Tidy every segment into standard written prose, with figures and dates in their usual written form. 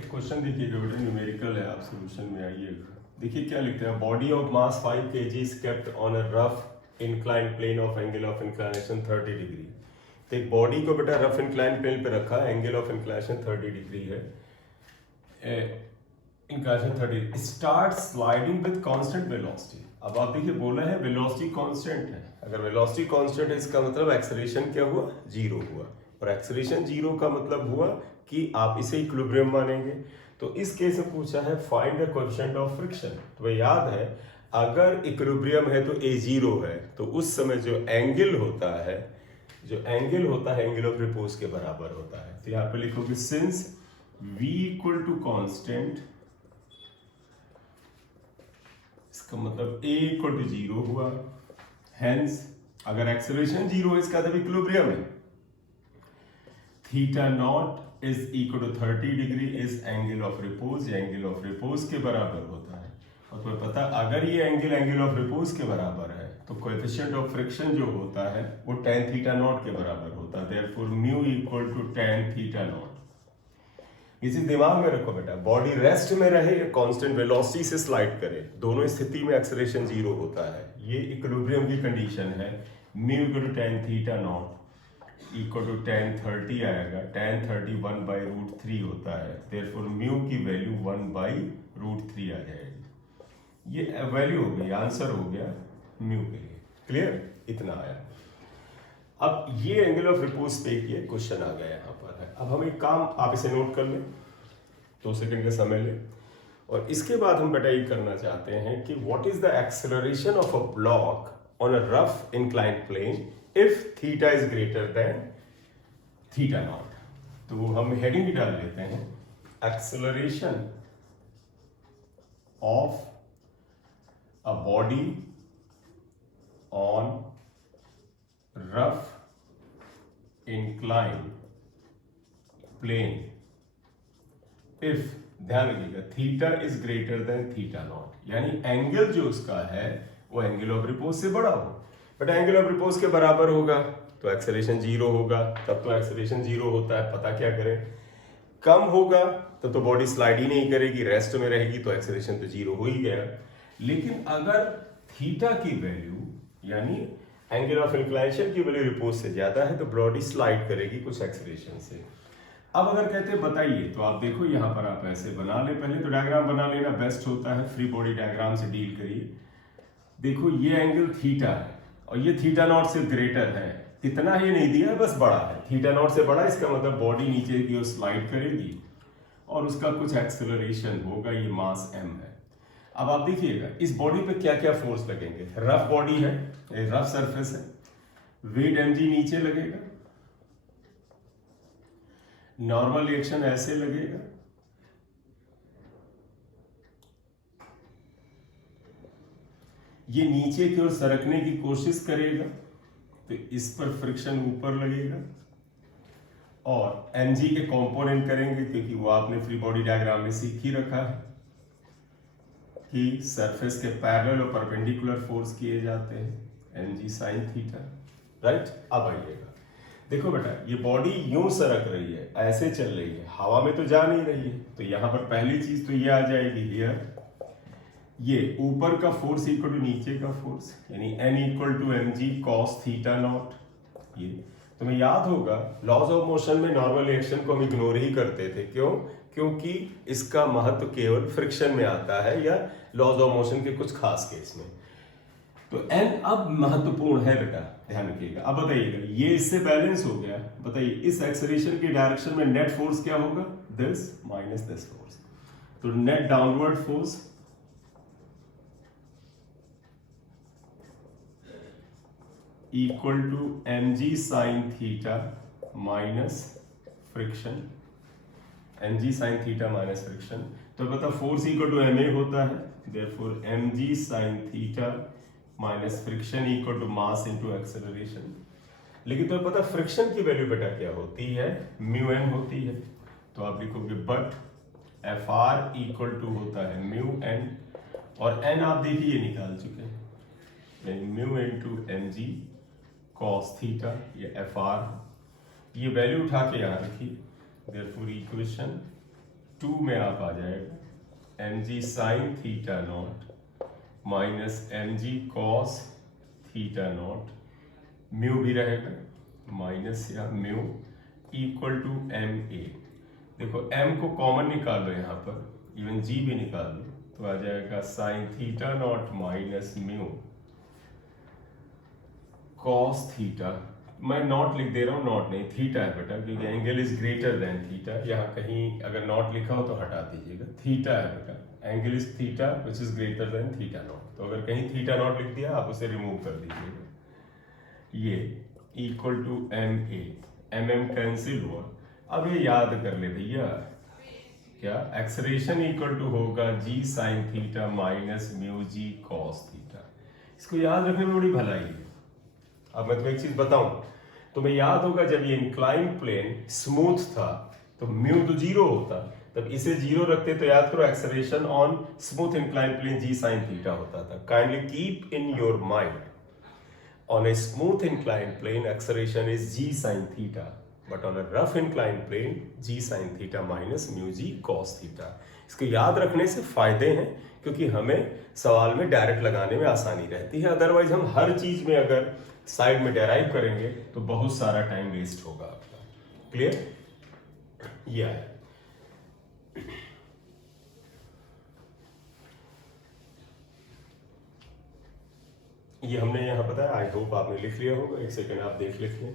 एक क्वेश्चन देखिएगा बेटा, न्यूमेरिकल है, आप सॉल्यूशन में आइएगा। देखिए क्या लिखते हैं, body of mass 5 kg is kept on a rough inclined plane of angle of inclination 30 degree. तो एक बॉडी को बेटा रफ इंक्लाइंड प्लेन पे रखा है, एंगल ऑफ इंक्लाइनेशन 30 डिग्री है, inclination 30, start sliding with constant velocity. अब आप देखिए बोला है वेलोसिटी कांस्टेंट है, अगर वेलोसिटी कांस्टेंट है इसका मतलब एक्सेलरेशन क्या हुआ, जीरो हुआ, और एक्सेलरेशन जीरो का मतलब हुआ कि आप इसे इक्विलिब्रियम मानेंगे। तो इस केस में पूछा है find the coefficient of friction. तो याद है अगर इक्विलिब्रियम है तो ए जीरो है, तो उस समय जो एंगल होता है एंगल ऑफ रिपोज के बराबर होता है। तो यहाँ पे लिखोगे since v equal to constant, इसका मतलब a इक्वल टू जीरो हुआ, हेंस अगर एक्सेलरेशन जीरो है इसका मतलब इक्विलिब्रियम है, theta naught is equal to 30 degree is angle of repose, angle of repose के बराबर होता है। और तुम्हें पता अगर ये एंगल ऑफ रिपोज के बराबर है तो कोएफिशिएंट ऑफ फ्रिक्शन जो होता है वो tan थीटा नॉट के बराबर होता है, therefore mu equal to tan theta naught. इसी दिमाग में रखो बेटा, बॉडी रेस्ट में रहे या कांस्टेंट वेलोसिटी से स्लाइड करे, दोनों स्थिति में एक्सेलरेशन जीरो होता है। ये इक्विलिब्रियम की कंडीशन है। Mu equal to tan theta naught equal to tan 30 आएगा, tan 30 1/√3 होता है, देयरफॉर म्यू की वैल्यू 1/√3 आ जाएगी। ये वैल्यू हो गई, आंसर हो गया म्यू के लिए। क्लियर, इतना आया। अब ये एंगल ऑफ रिपोज पे ये क्वेश्चन आ गया यहाँ पर है। अब हम एक काम, आप इसे नोट कर लें, 2 सेकंड का समय लें, और इसके बाद हम बेटा ये करना चाहते हैं कि what is the acceleration of a block on a rough inclined plane if theta is greater than theta naught. तो हम हेडिंग भी डाल लेते हैं, acceleration of a body on rough incline plane if, ध्यान रखिएगा, theta is greater than theta naught, यानी angle जो उसका है वो एंगल ऑफ रिपोज से बड़ा हो। बट एंगल ऑफ रिपोज के बराबर होगा तो एक्सेलरेशन जीरो होगा, तब तो एक्सेलरेशन जीरो होता है, पता क्या करें, कम होगा तब तो बॉडी स्लाइड ही नहीं करेगी, रेस्ट में रहेगी, तो एक्सेलरेशन तो जीरो हो ही गया। लेकिन अगर थीटा की वैल्यू यानी एंगल ऑफ इंक्लाइनेशन की वैल्यू रिपोज से ज्यादा है तो बॉडी स्लाइड करेगी कुछ एक्सेलरेशन से। अब अगर कहते हैं बताइए, तो आप देखो यहां पर आप ऐसे बना ले, पहले तो डायग्राम बना लेना बेस्ट होता है, फ्री बॉडी डायग्राम से डील करिए। देखो ये एंगल थीटा है और ये थीटा नॉट से ग्रेटर है, इतना ही नहीं दिया है, बस बड़ा है, थीटा नॉट से बड़ा, इसका मतलब बॉडी नीचे की ओर स्लाइड करेगी और उसका कुछ एक्सेलरेशन होगा, ये मास m है। अब आप देखिएगा इस बॉडी पे क्या क्या फोर्स लगेंगे, रफ बॉडी है, रफ सरफेस है, वेट mg नीचे लगेगा, नॉर्मल रिएक्शन ऐसे लगेगा, ये नीचे की ओर सरकने की कोशिश करेगा तो इस पर फ्रिक्शन ऊपर लगेगा, और mg के कंपोनेंट करेंगे क्योंकि वो आपने फ्री बॉडी डायग्राम में सीख ही रखा है कि सरफेस के पैरेलल और परपेंडिकुलर फोर्स किए जाते हैं, mg sin थीटा, राइट। अब आइएगा, देखो बेटा ये बॉडी यूं सरक रही है, ऐसे चल रही है, हवा में तो जा नहीं रही है, तो यहां पर पहली चीज तो ये आ जाएगी हियर, ये ऊपर का फोर्स इक्वल टू नीचे का फोर्स, यानी n equal to mg cos theta naught. ये तुम्हें याद होगा लॉज ऑफ मोशन में नॉर्मल रिएक्शन को हम इग्नोर ही करते थे, क्यों, क्योंकि इसका महत्व केवल फ्रिक्शन में आता है या लॉज ऑफ मोशन के कुछ खास केस में। तो n अब महत्वपूर्ण है बेटा, ध्यान रखिएगा। अब बताइएगा ये इससे बैलेंस हो गया, बताइए इस एक्सेलरेशन की डायरेक्शन में नेट फोर्स क्या होगा, दिस माइनस दिस फोर्स, तो net downward force equal to mg sin theta minus friction, mg sin theta minus friction. तो पता फोर्स इक्वल टू ma होता है, therefore mg sin theta minus friction equal to mass into acceleration. लेकिन तो पता friction की value बेटा क्या होती है, म्यू m होती है, तो आप लिखोगे बट Fr इक्वल टू होता है म्यू n, और n आप देखिए निकाल चुके हैं, mu into mg cos theta, ये Fr, ये वैल्यू उठा के यहाँ रखिए, देयरफॉर इक्वेशन 2 में आप आ जाएगा mg sine theta naught minus mg cos theta naught, mu भी रहेगा माइनस या mu equal to M A. देखो m को कॉमन निकाल लो, यहाँ पर इवन g भी निकाल लो, तो आ जाएगा sign theta naught minus mu cos theta. मैं नॉट लिख दे रहा हूँ, नॉट नहीं थीटा है बेटा, क्योंकि angle is greater than theta. यहाँ कहीं अगर नॉट लिखा हो तो हटा दीजिएगा, थीटा है बेटा, angle is theta which is greater than theta naught. तो अगर कहीं थीटा नॉट लिख दिया आप उसे रिमूव कर दीजिएगा। ये equal to M A, M M cancel हुआ। अब ये याद कर ले भैया, क्या एक्सलेरेशन इक्वल टू होगा जी sine theta minus mu G cos theta. इसको याद रखने में बड़ी भलाई है। अब मैं तुम्हें एक चीज बताऊं, तुम्हें याद होगा जब ये इंक्लाइन प्लेन स्मूथ था तो म्यू तो 0 होता, तब इसे 0 रखते तो याद करो acceleration on smooth incline plane G sine theta होता था। Kindly keep in your mind, on a smooth inclined plane acceleration is g sin theta, but on a rough inclined plane g sin theta minus mu g cos theta। इसको याद रखने से फायदे हैं, क्योंकि हमें सवाल में डायरेक्ट लगाने में आसानी रहती है। अदरवाइज हम हर चीज में अगर साइड में डेराइव करेंगे तो बहुत सारा टाइम वेस्ट होगा आपका। क्लियर? ये है। ये हमने यहाँ बताया, आई होप आपने लिख लिया होगा। एक सेकेंड आप देख लेते।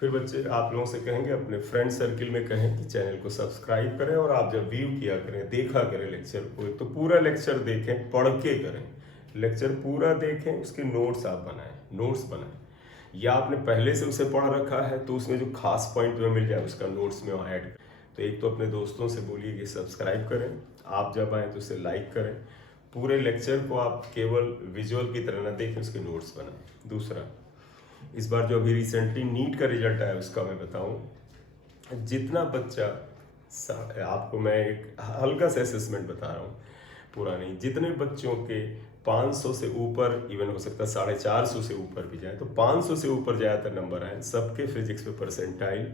फिर बच्चे आप लोगों से कहेंगे अपने फ्रेंड सर्किल में कहें कि चैनल को सब्सक्राइब करें, और आप जब व्यू किया करें, देखा करें लेक्चर को, एक तो पूरा लेक्चर देखें, पढ़ के करें, लेक्चर पूरा देखें, उसके नोट्स आप बनाएं, नोट्स बनाएं। या आपने पहले से उसे पढ़ रखा है तो उसमें जो खास पॉइंट में मिल जाए उसका नोट्स में वहाँ ऐड। तो एक तो अपने दोस्तों से बोलिए कि सब्सक्राइब करें, आप जब आए तो उसे लाइक करें। पूरे लेक्चर को आप केवल विजुअल की तरह ना देखें, उसके नोट्स बनाएं। दूसरा, इस बार जो अभी रिसेंटली नीट का रिजल्ट आया उसका मैं बताऊं, जितना बच्चा, आपको मैं एक हल्का सा असेसमेंट बता रहा हूँ, पूरा नहीं, जितने बच्चों के 500 से ऊपर, इवन हो सकता है 450 से ऊपर भी जाए, तो 500 से ऊपर ज़्यादातर नंबर आए, सबके फिजिक्स में परसेंटाइल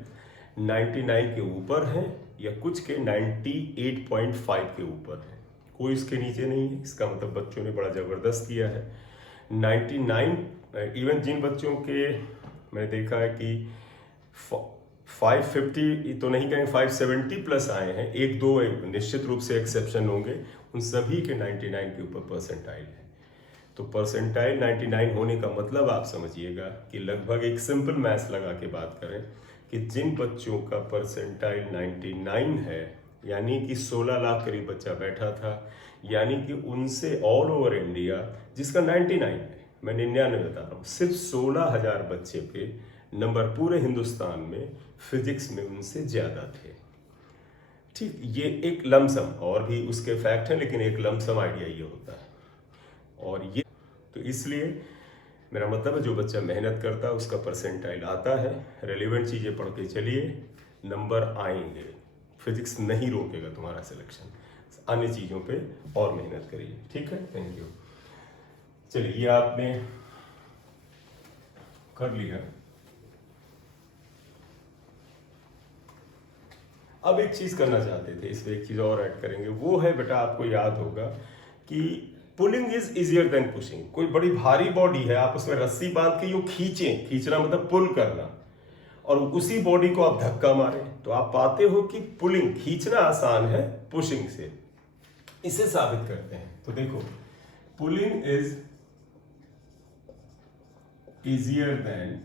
99 के ऊपर है, या कुछ के 98.5 के ऊपर है, कोई इसके नीचे नहीं है। इसका मतलब बच्चों ने बड़ा ज़बरदस्त किया है। 99, इवन जिन बच्चों के मैंने देखा है कि 550 तो नहीं कहेंगे, 570 प्लस आए हैं, एक दो निश्चित रूप से एक्सेप्शन होंगे, उन सभी के 99 के ऊपर परसेंटाइल है। तो परसेंटाइल 99 होने का मतलब आप समझिएगा कि लगभग एक सिंपल मैथ्स लगा के बात करें कि जिन बच्चों का परसेंटाइल 99 है, यानी कि 16 लाख करीब बच्चा बैठा था, यानी कि उनसे ऑल ओवर इंडिया जिसका 99 है, मैं 99 बता रहा हूँ, सिर्फ 16,000 बच्चे पे नंबर पूरे हिंदुस्तान में फिजिक्स में उनसे ज़्यादा थे। ठीक, ये एक लमसम, और भी उसके फैक्ट हैं, लेकिन एक लमसम आइडिया ये होता है। और ये तो इसलिए मेरा मतलब है जो बच्चा मेहनत करता है उसका परसेंटाइल आता है। रेलिवेंट चीज़ें पढ़ के चलिए, नंबर आएंगे। फिजिक्स नहीं रोकेगा तुम्हारा सिलेक्शन, अन्य चीज़ों पे और मेहनत करिए। ठीक है, थैंक यू। चलिए, ये आपने कर लिया। अब एक चीज़ करना चाहते थे, इसमें एक चीज़ और ऐड करेंगे, वो है बेटा, आपको याद होगा कि pulling is easier than pushing. कोई बड़ी भारी बॉडी है, आप उसमें रस्सी बांध के यूं खींचें, खींचना मतलब पुल करना, और उसी बॉडी को आप धक्का मारें, तो आप पाते हो कि पुलिंग, खींचना आसान है पुशिंग से। इसे साबित करते हैं। तो देखो, pulling is easier than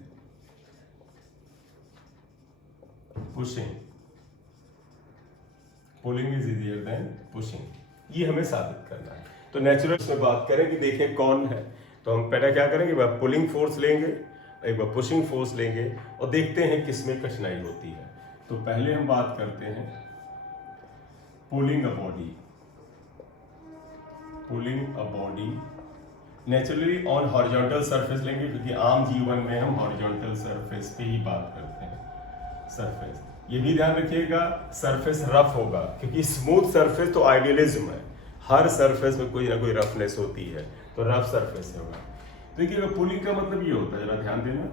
pushing, pulling is easier than pushing, ये हमें साबित करना है। तो नेचुरल में बात करें कि देखें कौन है, तो हम पहले क्या करेंगे, एक बार पुलिंग फोर्स लेंगे, एक बार पुशिंग फोर्स लेंगे, और देखते हैं किसमें कठिनाई होती है। तो पहले हम बात करते हैं pulling a body, pulling a body naturally on horizontal surface लेंगे, क्योंकि आम जीवन में हम हॉरिजॉन्टल सरफेस पे ही बात करते हैं। सरफेस, ये भी ध्यान रखिएगा, सरफेस रफ होगा, क्योंकि स्मूथ सरफेस तो आइडियलिज्म है, हर सरफेस में कोई ना कोई रफनेस होती है, तो रफ सरफेस होगा। देखिएगा, पुलिंग का मतलब ये होता है, जरा ध्यान देना,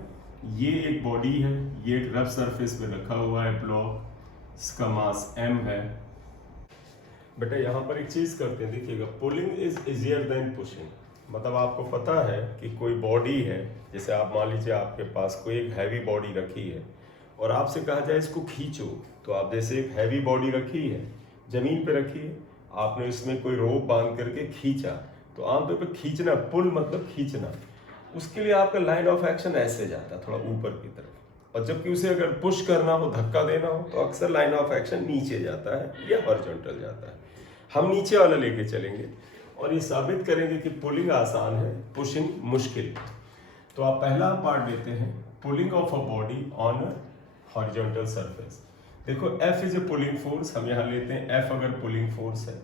ये एक बॉडी है, ये एक रफ सरफेस पे रखा हुआ है ब्लॉक, इसका मास m है। बेटा यहाँ पर एक चीज करते हैं, देखिएगा, pulling is easier than pushing. मतलब आपको पता है कि कोई बॉडी है, जैसे आप मान लीजिए आपके पास कोई एक हैवी बॉडी रखी है और आपसे कहा जाए इसको खींचो, तो आप जैसे एक हैवी बॉडी रखी है, जमीन पे रखी है, आपने इसमें कोई रोप बांध करके खींचा, तो आमतौर पे खींचना, पुल मतलब खींचना, उसके लिए आपका लाइन ऑफ एक्शन ऐसे जाता है थोड़ा ऊपर की तरफ, और जबकि उसे अगर पुश करना हो, धक्का देना हो, तो अक्सर लाइन ऑफ एक्शन नीचे जाता है या हॉरिजॉन्टल जाता है। हम नीचे वाला लेके चलेंगे और ये साबित करेंगे कि पुलिंग आसान है, पुशिंग मुश्किल। तो आप पहला पार्ट लेते हैं, pulling of a body on a horizontal surface. देखो F is a pulling force, हम यहाँ लेते हैं F अगर पुलिंग फोर्स है,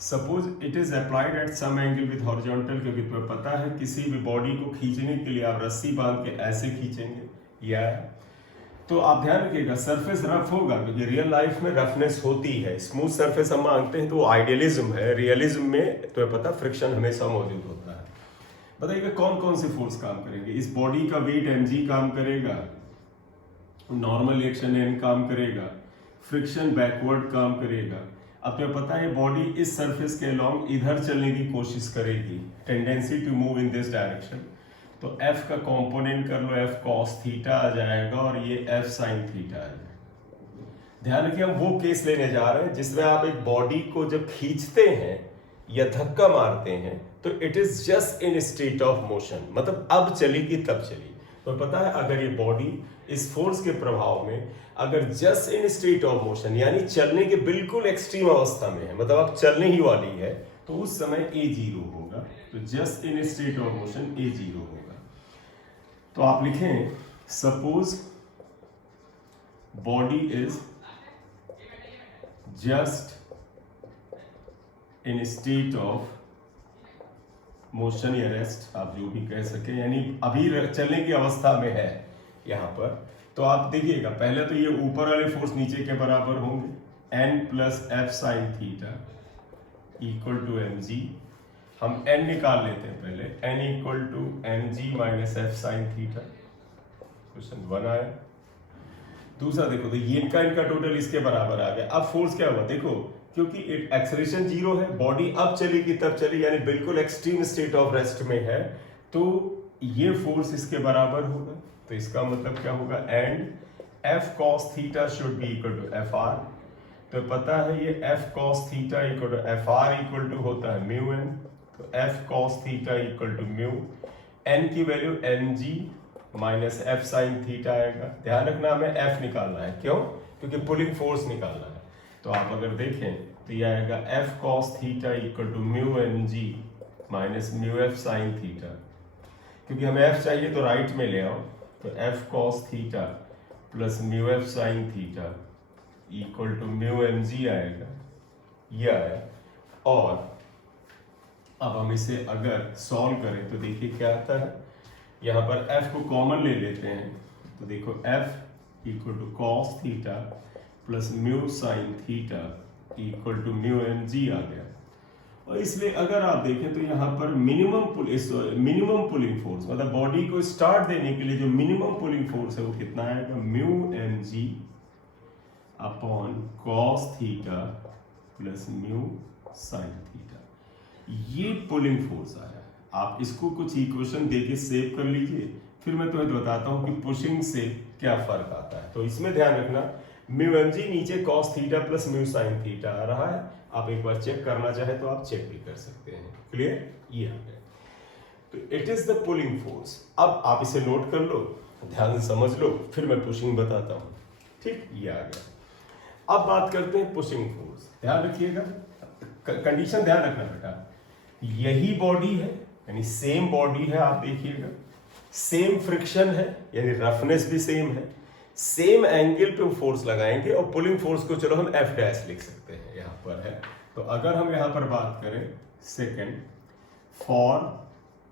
suppose it is applied at some angle with horizontal, क्योंकि तुम्हें पता है किसी भी बॉडी को खींचने के लिए आप रस्सी बांध के ऐसे खींचेंगे, या तो आप ध्यान रखिएगा सरफेस रफ होगा, क्योंकि रियल लाइफ में रफनेस होती है। स्मूथ सरफेस हम मांगते हैं तो वो आइडियलिज्म है, रियलिज्म में तुम्हें पता फ्रिक्शन हमेशा मौजूद होता है। बताइएगा कौन कौन से फोर्स काम करेंगे? इस बॉडी का वेट mg काम करेगा, नॉर्मल रिएक्शन n काम करेगा, फ्रिक्शन बैकवर्ड काम करेगा। अब तुम्हें पता है बॉडी इस सरफेस के अलॉन्ग इधर चलने की कोशिश करेगी, tendency to move in this direction, तो F का कंपोनेंट कर लो, F cos थीटा आ जाएगा और ये F sin थीटा आ जाएगा। ध्यान रखिए हम वो केस लेने जा रहे हैं जिसमें आप एक बॉडी को जब खींचते हैं या धक्का मारते हैं तो it is just in state of motion, मतलब अब चलेगी तब चली। तो पता है अगर ये बॉडी इस फोर्स के प्रभाव में अगर just in state of motion यानी चलने के बिल्कुल एक्सट्रीम अवस्था में है, मतलब अब चलने ही वाली है, तो उस समय A0 होगा। तो just in state of motion A0 होगा। तो आप लिखें suppose body is just in state of motion या रेस्ट, आप जो भी कह सके, यानी अभी चलने की अवस्था में है यहां पर। तो आप देखिएगा पहले तो ये ऊपर वाले फोर्स नीचे के बराबर होंगे, n plus F sine theta equal to mg। हम n निकाल लेते हैं पहले, n equal to mg minus F sine theta. Question 1 आया। दूसरा देखो, तो ये इनका टोटल इसके बराबर आ गया। अब फोर्स क्या हुआ देखो, क्योंकि एक्सेलरेशन 0 है, बॉडी अब चलेगी तब चली, यानी बिल्कुल एक्सट्रीम स्टेट ऑफ रेस्ट में है, तो ये फोर्स इसके बराबर होगा। तो इसका मतलब क्या होगा, and F cos theta should be equal to FR। तो पता है ये F cos theta equal to FR equal to होता है म्यू n। तो F cos theta equal to mu n की वैल्यू mg minus F sine theta आएगा। ध्यान रखना हमें F निकालना है, क्यों? क्योंकि पुलिंग फोर्स निकालना है। तो आप अगर देखें तो ये आएगा F cos theta equal to mu mg minus mu F sine theta. क्योंकि हमें F चाहिए तो राइट में ले आओ, तो F cos theta plus mu F sine theta equal to mu mg आएगा, ये आया। और अब हम इसे अगर सॉल्व करें तो देखिए क्या आता है, यहाँ पर F को कॉमन ले लेते हैं, तो देखो F equal to cos theta plus mu sine theta equal to mu mg आ गया। और इसलिए अगर आप देखें तो यहाँ पर मिनिमम पुलिंग फोर्स, मतलब बॉडी को स्टार्ट देने के लिए जो मिनिमम पुलिंग फोर्स है वो कितना आएगा, mu mg upon cos theta plus mu sine theta. ये पुलिंग फोर्स आया। आप इसको कुछ इक्वेशन देके सेव कर लीजिए, फिर मैं तुम्हें बताता हूँ कि पुशिंग से क्या फर्क आता है। तो इसमें ध्यान रखना, म्यू mg नीचे cos theta plus mu sine theta आ रहा है। आप एक बार चेक करना चाहे तो आप चेक भी कर सकते हैं। क्लियर? ये आ गया। तो it is the pulling force. अब आप इसे नोट कर लो, ध्यान से समझ लो, फिर मैं पुशिंग बताता हूँ। ठीक, ये आ गया। अब बात करते हैं पुशिंग फोर्स। ध्यान रखिएगा, कंडीशन ध्यान रखना बेटा, यही बॉडी है, यानी सेम बॉडी है, आप देखिएगा सेम फ्रिक्शन है, यानी रफनेस भी सेम है, सेम एंगल पे फोर्स लगाएंगे और पुलिंग फोर्स को चलो हम F डैश लिख सकते हैं, यहाँ पर है। तो अगर हम यहाँ पर बात करें सेकंड फॉर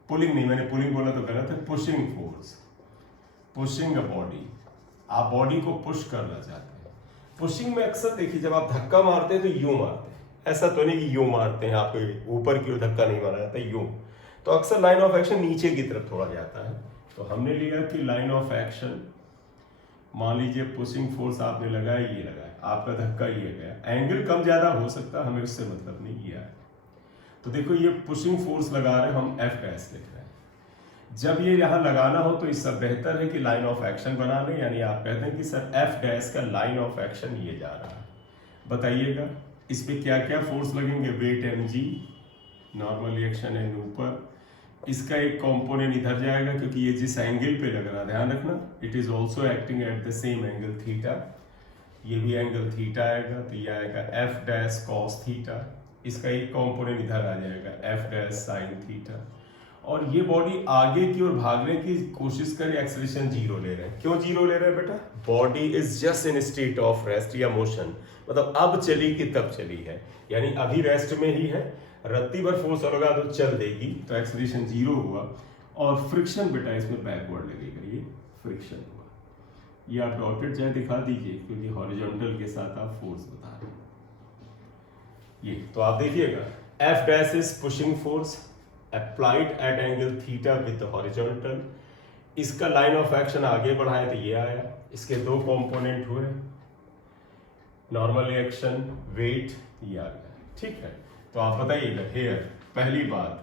पुलिंग, नहीं मैंने पुलिंग बोला तो गलत है, pushing force, pushing a body, आप बॉडी को पुश करना चाहते हैं। पुशिंग में अक्सर देखिए जब आप धक्का मारते हैं तो यूं मारते हैं, ऐसा तो नहीं कि यूं मारते हैं, आपको ऊपर की ओर धक्का नहीं मारा जाता, यूं। तो अक्सर लाइन ऑफ एक्शन नीचे की तरफ थोड़ा जाता है, तो हमने लिया कि लाइन ऑफ एक्शन, मान लीजिए पुशिंग फोर्स आपने लगाया, ये लगाया, आपका धक्का ये गया, एंगल कम ज्यादा हो सकता, हमें उससे मतलब नहीं किया है। तो देखो ये पुशिंग फोर्स लगा रहे हैं, हम एफ डैश लिख रहे हैं। जब ये यहाँ लगाना हो तो इससे बेहतर है कि लाइन ऑफ एक्शन बना लें, यानी आप कहते हैं कि सर एफ डैश का लाइन ऑफ एक्शन ये जा रहा है। बताइएगा इस पे क्या क्या फोर्स लगेंगे। Weight M G, normal reaction N ऊपर, इसका एक कंपोनेंट इधर जाएगा क्योंकि ये जिस एंगल पे लग रहा है, ध्यान रखना, it is also acting at the same angle theta, ये भी एंगल थीटा आएगा, तो ये आएगा एफ डैश कॉस थीटा, इसका एक कंपोनेंट इधर आ जाएगा एफ डैश साइन थीटा। और ये बॉडी आगे की ओर भागने की कोशिश करे, एक्सेलरेशन जीरो ले रहे हैं। क्यों जीरो ले रहे हैं बेटा? Body is just in state of rest या मोशन, मतलब अब चली कि तब चली है, यानी अभी रेस्ट में ही है, रत्ती भर फोर्स लगा तो चल देगी, तो एक्सेलरेशन जीरो हुआ। और फ्रिक्शन बेटा इसमें बैकवर्ड लगेगा, ये फ्रिक्शन हुआ। ये आप डॉटेड चाहे दिखा दीजिए क्योंकि हॉरिजॉन्टल के साथ आप फोर्स बता रहे हैं। ये तो आप देखिएगा F dash is pushing force applied at angle theta with horizontal. इसका लाइन ऑफ एक्शन आगे बढ़ाए तो ये आया, इसके दो कंपोनेंट हुए, नॉर्मल रिएक्शन, वेट, ये आ गया। ठीक है, तो आप बताइएगा हेयर, पहली बात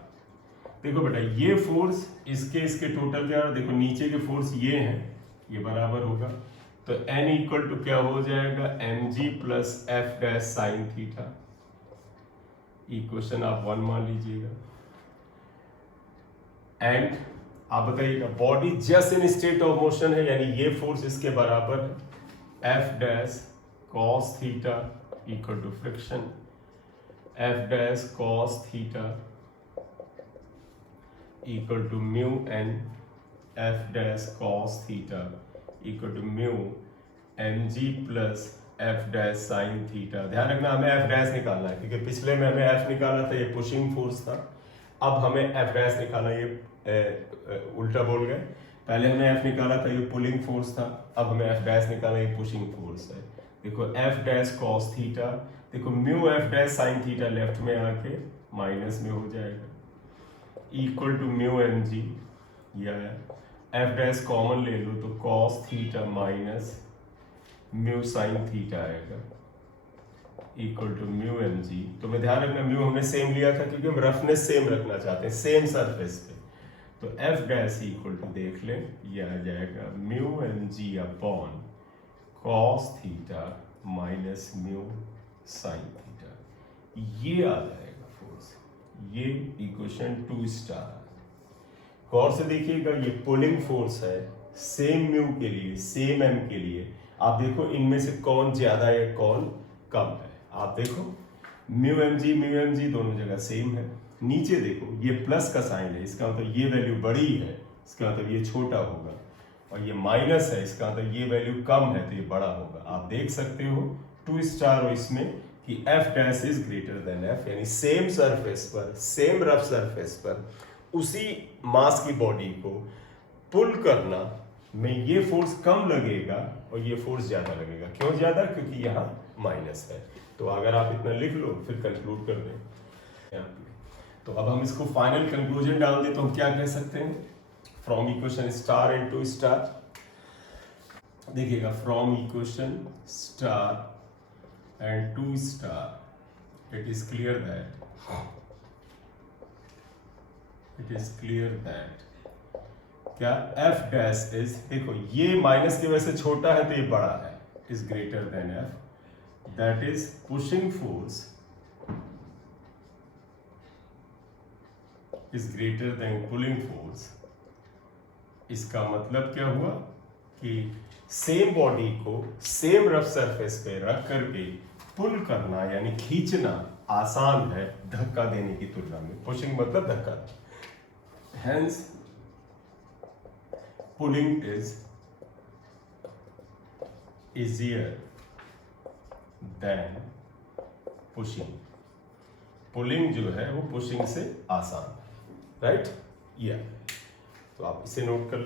देखो बेटा, ये फोर्स इसके टोटल क्या है, देखो नीचे के फोर्स ये हैं, ये बराबर होगा, तो n इक्वल टू क्या हो जाएगा, mg plus F dash sine theta. Equation आप 1 मान लीजिएगा। एंड आप बताइएगा body just in state of motion है, यानी ये फोर्स इसके बराबर है, F dash cos theta equal to friction, F dash cos theta equal to mu N, F dash cos theta equal to mu M G plus F dash sine theta. ध्यान रखना हमें F dash निकालना है क्योंकि पिछले में हमें F निकाला था, ये पुशिंग फोर्स था, अब हमें एफ डैश निकालना, ये उल्टा बोल गए, पहले हमने एफ निकाला था, ये पुलिंग फोर्स था, अब हमें एफ डैश निकालना, ये पुशिंग फोर्स है। देखो एफ डैश कॉस थीटा, देखो mu F dash sine theta left में आके माइनस में हो जाएगा, equal to mu M G, यह एफ डैश कॉमन ले लो तो cos theta minus mu sine theta आएगा, equal to mu M G. तो मैं ध्यान रखना म्यू हमने सेम लिया था क्योंकि हम रफनेस सेम रखना चाहते हैं, सेम सरफेस पे, तो एफ डैश इक्वल टू देख लें, यह आ जाएगा mu M G upon cos theta minus mu sine theta, ये आ जाएगा फोर्स। ये इक्वेशन 2 स्टार। गौर से देखिएगा ये पुलिंग फोर्स है, सेम म्यू के लिए, सेम एम के लिए, आप देखो इनमें से कौन ज्यादा है कौन कम है। आप देखो म्यू एम जी दोनों जगह सेम है। नीचे देखो ये प्लस का साइन है, इसका मतलब ये वैल्यू बड़ी है, इसका मतलब ये छोटा होगा, और ये माइनस है, इसका मतलब ये वैल्यू कम है तो ये बड़ा होगा। आप देख सकते हो 2 स्टार और इसमें कि F dash is greater then F, यानी सेम सरफेस पर, सेम रफ सरफेस पर उसी मास की बॉडी को पुल करना में ये फोर्स कम लगेगा और ये फोर्स ज्यादा लगेगा। क्यों ज्यादा? क्योंकि यहाँ माइनस है। तो अगर आप इतना लिख लो फिर कंक्लूड कर दें। तो अब हम इसको फाइनल कंक्लूजन डाल दें तो हम क्या कह सकते हैं, from equation star and 2 star, देखिएगा from equation star and 2 star it is clear that क्या एफ डैश इज, देखो ये माइनस की वजह से छोटा है तो ये बड़ा है, is greater then F, that is pushing force is greater then pulling force. इसका मतलब क्या हुआ कि सेम बॉडी को सेम रफ सरफेस पे रख करके पुल करना यानी खींचना आसान है धक्का देने की तुलना में। पुशिंग मतलब धक्का, hence pulling is easier than pushing. Pulling जो है वो पुशिंग से आसान है, राइट? तो आप इसे नोट कर